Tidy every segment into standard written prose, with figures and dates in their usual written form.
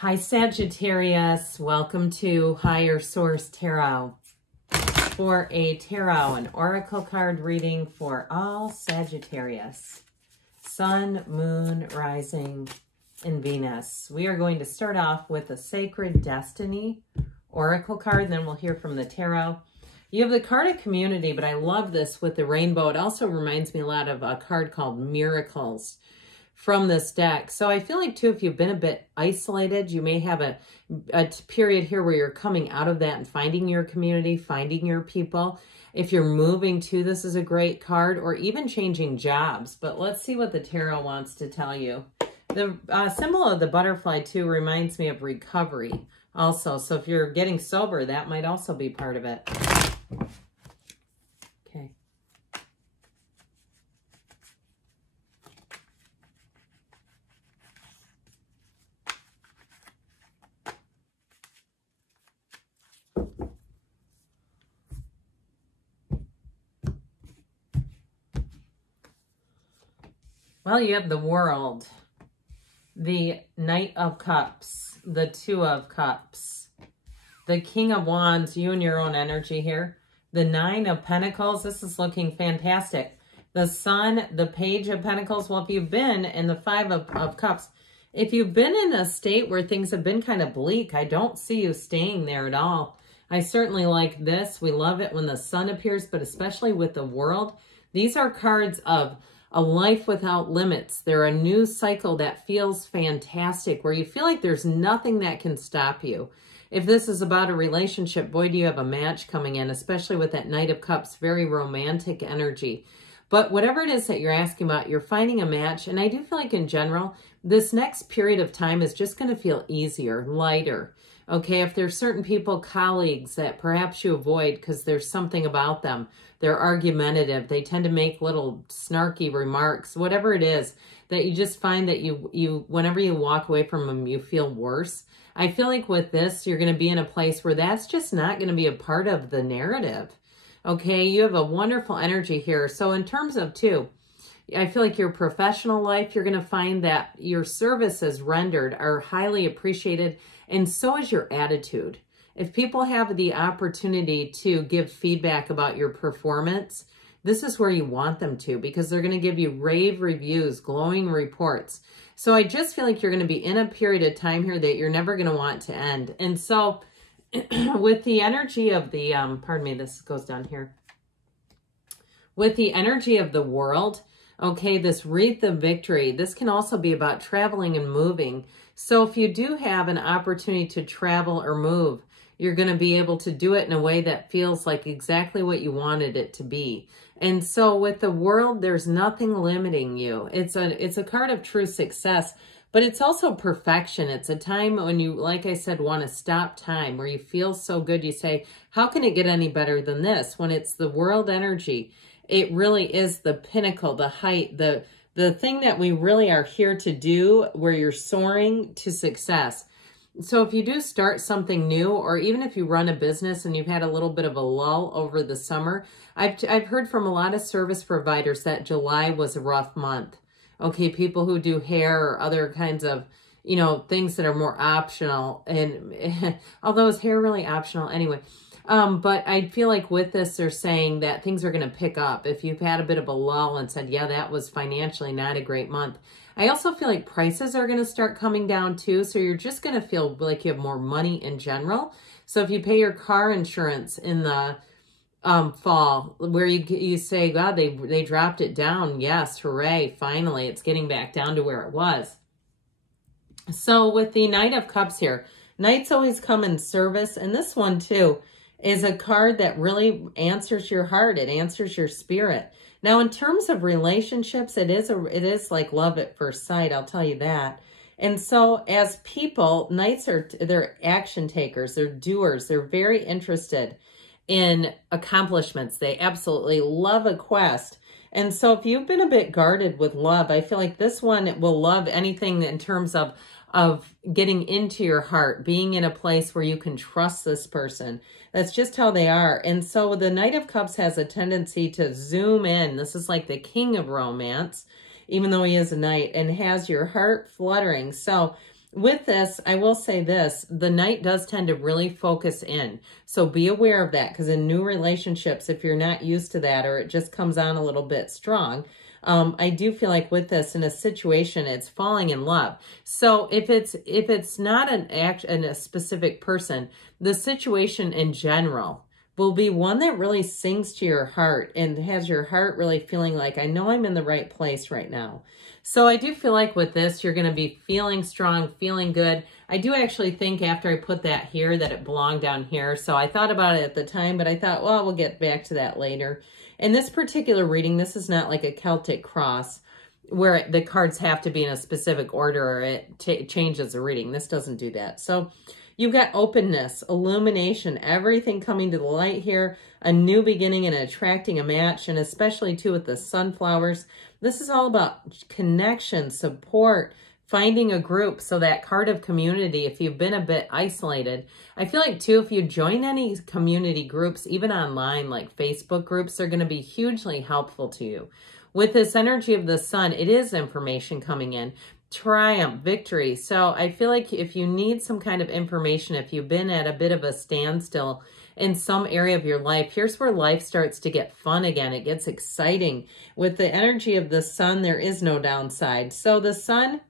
Hi Sagittarius, welcome to Higher Source Tarot for a tarot and oracle card reading for all Sagittarius, Sun, Moon, Rising, and Venus. We are going to start off with a Sacred Destiny oracle card, and then we'll hear from the tarot. You have the card of community, but I love this with the rainbow. It also reminds me a lot of a card called Miracles from this deck. So I feel like too, if you've been a bit isolated, you may have a period here where you're coming out of that and finding your community, finding your people. If you're moving too, this is a great card, or even changing jobs. But let's see what the tarot wants to tell you. The symbol of the butterfly too reminds me of recovery also. So if you're getting sober, that might also be part of it. Okay. Well, you have the World, the Knight of Cups, the Two of Cups, the King of Wands, you and your own energy here, the Nine of Pentacles. This is looking fantastic. The Sun, the Page of Pentacles. Well, if you've been in the Five of Cups, if you've been in a state where things have been kind of bleak, I don't see you staying there at all. I certainly like this. We love it when the Sun appears, but especially with the World. These are cards of a life without limits. They're a new cycle that feels fantastic, where you feel like there's nothing that can stop you. If this is about a relationship, boy, do you have a match coming in, especially with that Knight of Cups, very romantic energy. But whatever it is that you're asking about, you're finding a match. And I do feel like in general, this next period of time is just going to feel easier, lighter. Okay, if there's certain people, colleagues that perhaps you avoid because there's something about them, they're argumentative, they tend to make little snarky remarks, whatever it is, that you just find that you whenever you walk away from them, you feel worse. I feel like with this, you're going to be in a place where that's just not going to be a part of the narrative. Okay, you have a wonderful energy here. So in terms of too, I feel like your professional life, you're going to find that your services rendered are highly appreciated, and so is your attitude. If people have the opportunity to give feedback about your performance, this is where you want them to, because they're going to give you rave reviews, glowing reports. So I just feel like you're going to be in a period of time here that you're never going to want to end. And so with the energy of the, pardon me, this goes down here. With the energy of the World, okay, this wreath of victory, this can also be about traveling and moving. So if you do have an opportunity to travel or move, you're going to be able to do it in a way that feels like exactly what you wanted it to be. And so with the World, there's nothing limiting you. It's a card of true success, but it's also perfection. It's a time when you, like I said, want to stop time, where you feel so good. You say, how can it get any better than this? When it's the World energy, it really is the pinnacle, the height, the thing that we really are here to do, where you're soaring to success. So if you do start something new, or even if you run a business and you've had a little bit of a lull over the summer, I've heard from a lot of service providers that July was a rough month. Okay, people who do hair or other kinds of, you know, things that are more optional. And although is hair really optional anyway? But I feel like with this, they're saying that things are going to pick up. If you've had a bit of a lull and said, yeah, that was financially not a great month. I also feel like prices are going to start coming down too. So you're just going to feel like you have more money in general. So if you pay your car insurance in the fall, where you say, God, they dropped it down. Yes, hooray. Finally, it's getting back down to where it was. So with the Knight of Cups here, Knights always come in service. And this one too is a card that really answers your heart. It answers your spirit. Now, in terms of relationships, it is like love at first sight. I'll tell you that. And so as people, Knights they're action takers. They're doers. They're very interested in accomplishments. They absolutely love a quest. And so if you've been a bit guarded with love, I feel like this one will love anything in terms of getting into your heart, being in a place where you can trust this person. That's just how they are. And so the Knight of Cups has a tendency to zoom in. This is like the king of romance, even though he is a knight, and has your heart fluttering. So with this, I will say this, the Knight does tend to really focus in. So be aware of that, because in new relationships, if you're not used to that, or it just comes on a little bit strong, I do feel like with this in a situation, it's falling in love. So if it's not an act in a specific person, the situation in general will be one that really sings to your heart and has your heart really feeling like, I know I'm in the right place right now. So I do feel like with this, you're going to be feeling strong, feeling good. I do actually think after I put that here that it belonged down here. So I thought about it at the time, but I thought, well, we'll get back to that later. In this particular reading, this is not like a Celtic cross where the cards have to be in a specific order or it changes the reading. This doesn't do that. So you've got openness, illumination, everything coming to the light here, a new beginning and attracting a match, and especially too with the sunflowers. This is all about connection, support, finding a group. So that card of community, if you've been a bit isolated, I feel like too, if you join any community groups, even online, like Facebook groups, they're going to be hugely helpful to you. With this energy of the sun, it is information coming in, triumph, victory. So I feel like if you need some kind of information, if you've been at a bit of a standstill in some area of your life, here's where life starts to get fun again. It gets exciting. With the energy of the sun, there is no downside. So the sun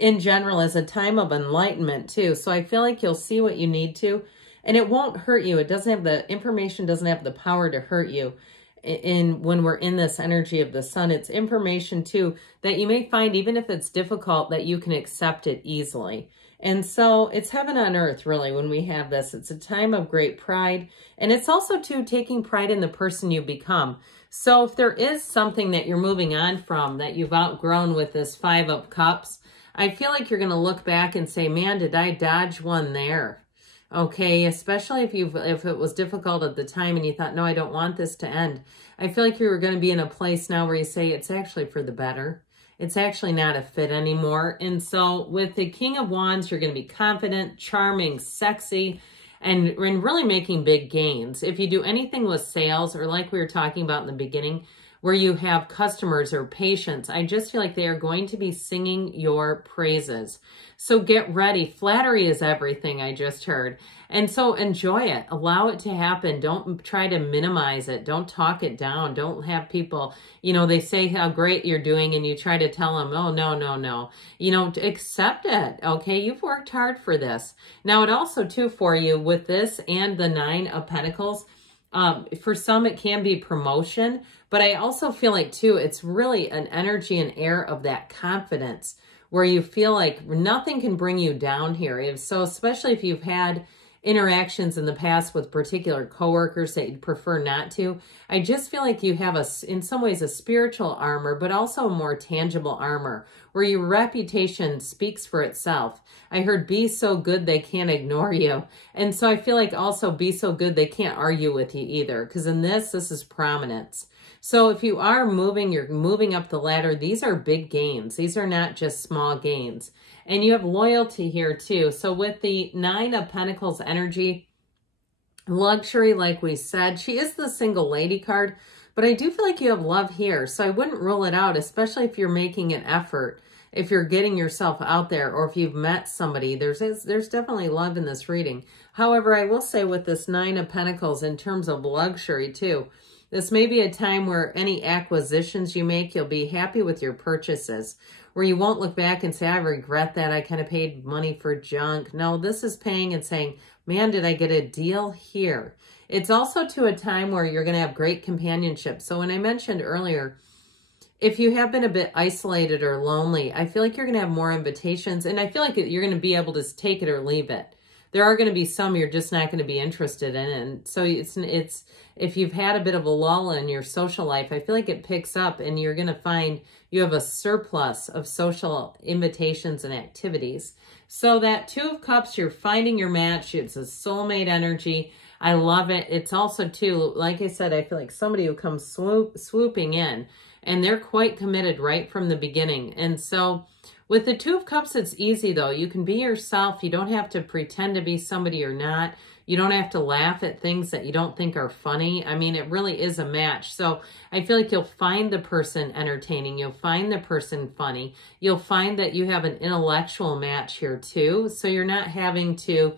in general is a time of enlightenment too. So I feel like you'll see what you need to, and it won't hurt you. It doesn't have the information, doesn't have the power to hurt you. When we're in this energy of the sun, it's information too that you may find, even if it's difficult, that you can accept it easily. And so it's heaven on earth, really, when we have this. It's a time of great pride. And it's also too taking pride in the person you become. So if there is something that you're moving on from that you've outgrown with this Five of Cups, I feel like you're going to look back and say, man, did I dodge one there? Okay, especially if it was difficult at the time and you thought, no, I don't want this to end. I feel like you're going to be in a place now where you say it's actually for the better. It's actually not a fit anymore. And so with the King of Wands, you're going to be confident, charming, sexy, and really making big gains. If you do anything with sales, or like we were talking about in the beginning, where you have customers or patients, I just feel like they are going to be singing your praises. So get ready. Flattery is everything, I just heard. And so enjoy it. Allow it to happen. Don't try to minimize it. Don't talk it down. Don't have people, they say how great you're doing and you try to tell them, oh, no, no, no. Accept it. Okay, you've worked hard for this. Now, it also, too, for you with this and the Nine of Pentacles, for some, it can be promotion, but I also feel like, too, it's really an energy and air of that confidence where you feel like nothing can bring you down here. So especially if you've had interactions in the past with particular coworkers that you'd prefer not to, I just feel like you have, in some ways, a spiritual armor, but also a more tangible armor where your reputation speaks for itself. I heard be so good they can't ignore you. And so I feel like also be so good they can't argue with you either, because in this is prominence. So if you are moving, you're moving up the ladder, these are big gains. These are not just small gains. And you have loyalty here too. So with the Nine of Pentacles energy, luxury, like we said, she is the single lady card, but I do feel like you have love here. So I wouldn't rule it out, especially if you're making an effort, if you're getting yourself out there, or if you've met somebody. There's definitely love in this reading. However, I will say with this Nine of Pentacles, in terms of luxury too, this may be a time where any acquisitions you make, you'll be happy with your purchases, where you won't look back and say, I regret that I kind of paid money for junk. No, this is paying and saying, man, did I get a deal here? It's also to a time where you're going to have great companionship. So when I mentioned earlier, if you have been a bit isolated or lonely, I feel like you're going to have more invitations, and I feel like you're going to be able to take it or leave it. There are going to be some you're just not going to be interested in. And so it's if you've had a bit of a lull in your social life, I feel like it picks up and you're going to find you have a surplus of social invitations and activities. So that Two of Cups, you're finding your match. It's a soulmate energy. I love it. It's also, too, like I said, I feel like somebody who comes swooping in, and they're quite committed right from the beginning. And so With the Two of Cups, it's easy though. You can be yourself. You don't have to pretend to be somebody you're not. You don't have to laugh at things that you don't think are funny. I mean, it really is a match. So I feel like you'll find the person entertaining. You'll find the person funny. You'll find that you have an intellectual match here too. So you're not having to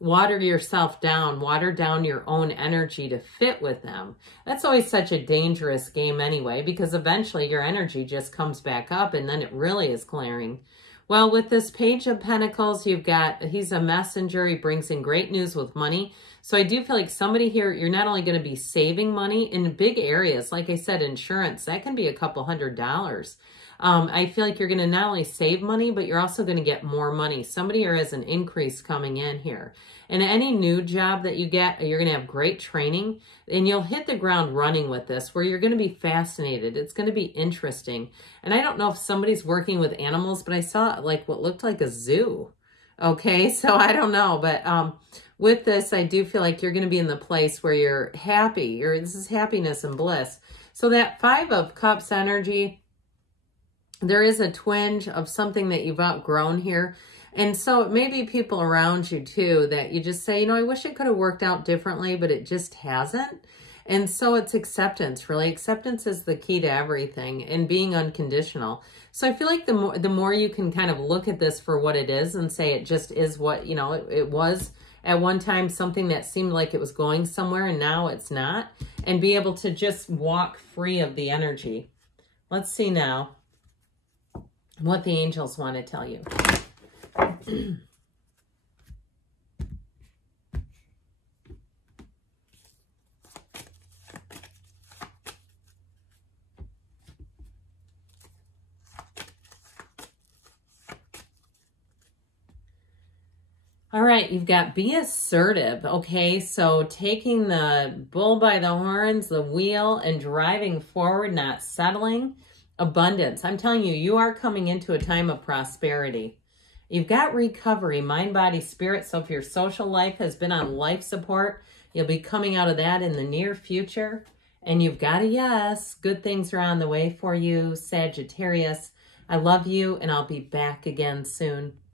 water yourself down, water down your own energy to fit with them. That's always such a dangerous game anyway, because eventually your energy just comes back up and then it really is clearing. Well, with this Page of Pentacles, you've got, he's a messenger. He brings in great news with money. So I do feel like somebody here, you're not only going to be saving money in big areas, like I said, insurance, that can be a couple $100s. I feel like you're going to not only save money, but you're also going to get more money. Somebody here has an increase coming in here. And any new job that you get, you're going to have great training and you'll hit the ground running with this, where you're going to be fascinated. It's going to be interesting. And I don't know if somebody's working with animals, but I saw like what looked like a zoo. Okay, so I don't know. But with this, I do feel like you're going to be in the place where you're happy. This is happiness and bliss. So that Five of Cups energy, there is a twinge of something that you've outgrown here. And so it may be people around you too that you just say, you know, I wish it could have worked out differently, but it just hasn't. And so it's acceptance, really. Acceptance is the key to everything, and being unconditional. So I feel like the more you can kind of look at this for what it is and say it just is what, you know, it was at one time something that seemed like it was going somewhere and now it's not, and be able to just walk free of the energy. Let's see now what the angels want to tell you. All right, you've got be assertive, okay? So taking the bull by the horns, the wheel, and driving forward, not settling. Abundance. I'm telling you, you are coming into a time of prosperity. You've got recovery, mind, body, spirit. So if your social life has been on life support, you'll be coming out of that in the near future. And you've got a yes. Good things are on the way for you, Sagittarius. I love you, and I'll be back again soon.